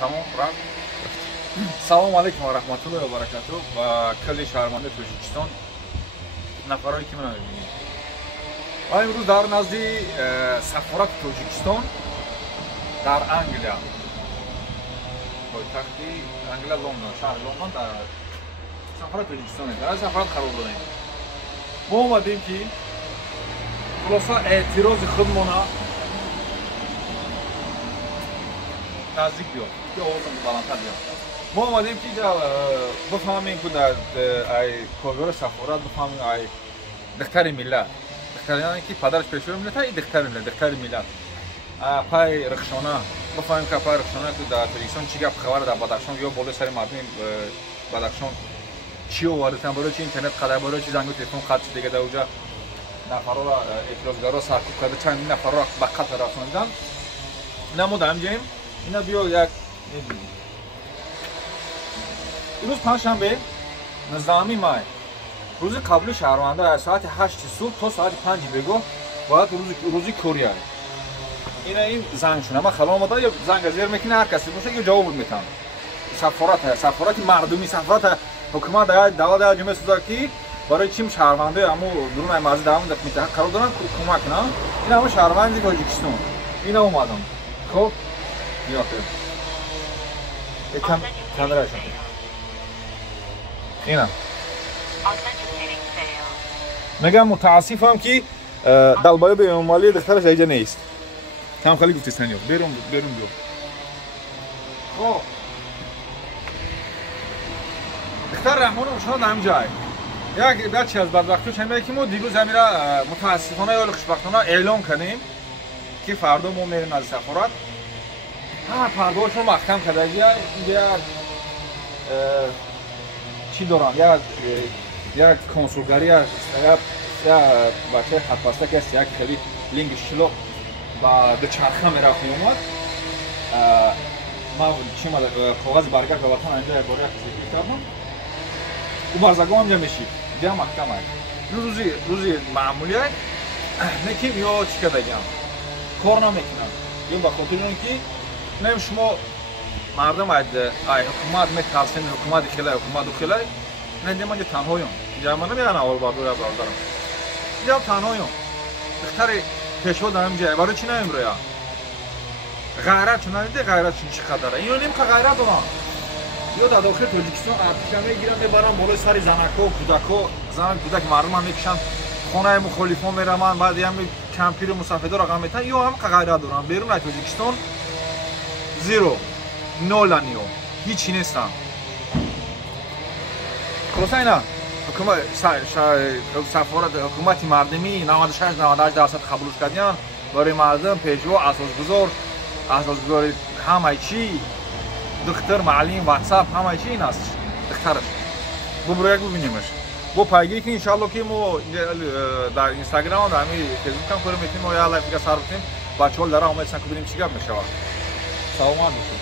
Tamam, rafт. Салому алейкум ва раҳматуллоҳи ва баракатуҳ ва кали шаҳрвандаи Тоҷикистон, нафарҳое ки мана мебинед. Ва имрӯз дар назди сафорати Тоҷикистон дар Англия, пойтахти Англия Лондон, шаҳри Лондон, дар сафорати Тоҷикистон дар сафорат қарор дорем. Мо омадем ки хулоса эътирози худмона наздик биёд, ки овозам баландтар биёд. Мо омадем ки бифаҳмем ки дар коргори сафорат бифаҳмем ай духтари миллат, духтари яъне ки падараш пешвои миллат, ай духтари миллат. Пай рихшона бифаҳмем ки пай рихшона ки дар Тоҷикистон чӣ гап хабар дар Бадахшон ё болои сари мардуми Бадахшон чӣ овардатан, барои чӣ интернет қадар, барои чӣ занги телефон қатъ шуда дар уҷа нафарро эътирозгаро саркӯб карда, чанд нафарро ба қатъ расонидан. Ина мо дар ҳамҷоем, ина биё як мебинем. имрӯз панҷшанбе 19 май, рӯзи қабли шаҳрванда аз соати 8 субҳ то соати 5 бегоҳ бояд рӯзи кори аст. ина ин занг шуда, ман халом омада ё занг азер мекунӣ, ҳар касе боша ё ҷавоб метам. Сафорат аст, сафорати мардумӣ, сафорати ҳукумат давлати ҷумҳурии Исламии ки барои чим шаҳрвандаи аму дурунаи марзи давом дар минтақа қарор доранд кӯмак кунанд. Ин ҳамун шаҳрванди Тоҷикистон. Ина омадам. Хоб, меофем. Камерашон. Ина. Мегам мутаассифам ки далбоёби эмомалии духтараш аиҷа нест. Там хали гуфтистан ё. Берум биё. Хоб. духтар Раҳмонов шуно дар ҳамҷай. Як бачи аз бадбахтиҳо чамеяд ки мо дирӯз ҳамира мутаассифона ё хушбахтона эълон кардем ки фардо мо мерем назди сафорат. Пардаҳошро маҳкам кардаги як чӣ доранд, як консулгари аст, як бачаи хатбаста ки аст, як хеле линги шилоқ ба дучарха мерафт меомад. Ман коғази баргашт ба ватан анҷа якбора як зикр кардам. ӯ барзагон ҳамҷа мешид, ҷа маҳкам аст. рӯзи маъмулӣ аст, лекин ё чӣ кардагиам кор намекунам. ё ба хотири он ки нем шумо мардум ай ҳукумат метарсен, ҳукумати хелай, ҳукумату хелай, ненҷа ман ҷа танҳоём. ҷа ман намеянам авлбардори бародарам. ҷа танҳоём. духтари пешво дар ҳамҷа барои чӣ намемроя? ғайрат чӣ надиде, ғайрат чӣ қадар аст? Ино нимқа ғайрат дорам. ё дар дохили Тоҷикистон артиша мегиранд, мебаранд болои сари занакҳо, кӯдакҳо, занак кӯдак мардумам мекушанд, хонаи мухолифон мераванд, баъди ҳами кампиру мусафедо рақам метаҳанд. ё ҳам ғайрат дорам. Берун аз Тоҷикистон зеро, нолан ё ҳичи нестам. хулоса ина сафорат ҳукумати мардумӣ 96-98% қабулш кардиянд. барои мардум пешво, асосгузори ҳамаи чӣ, духтар, маълим, ватсап, ҳамаи чӣ ин аст. духтараш бубро як бибинемаш. бо пайгирӣ кунем иншаалло ки мо дар инстаграм, дар ҳамин фейсбук ҳам кор метавонем, мо як лайф дига сар битем. бачаҳо дара омадистанд ки бинем чӣ гап мешавад. саломат бошед.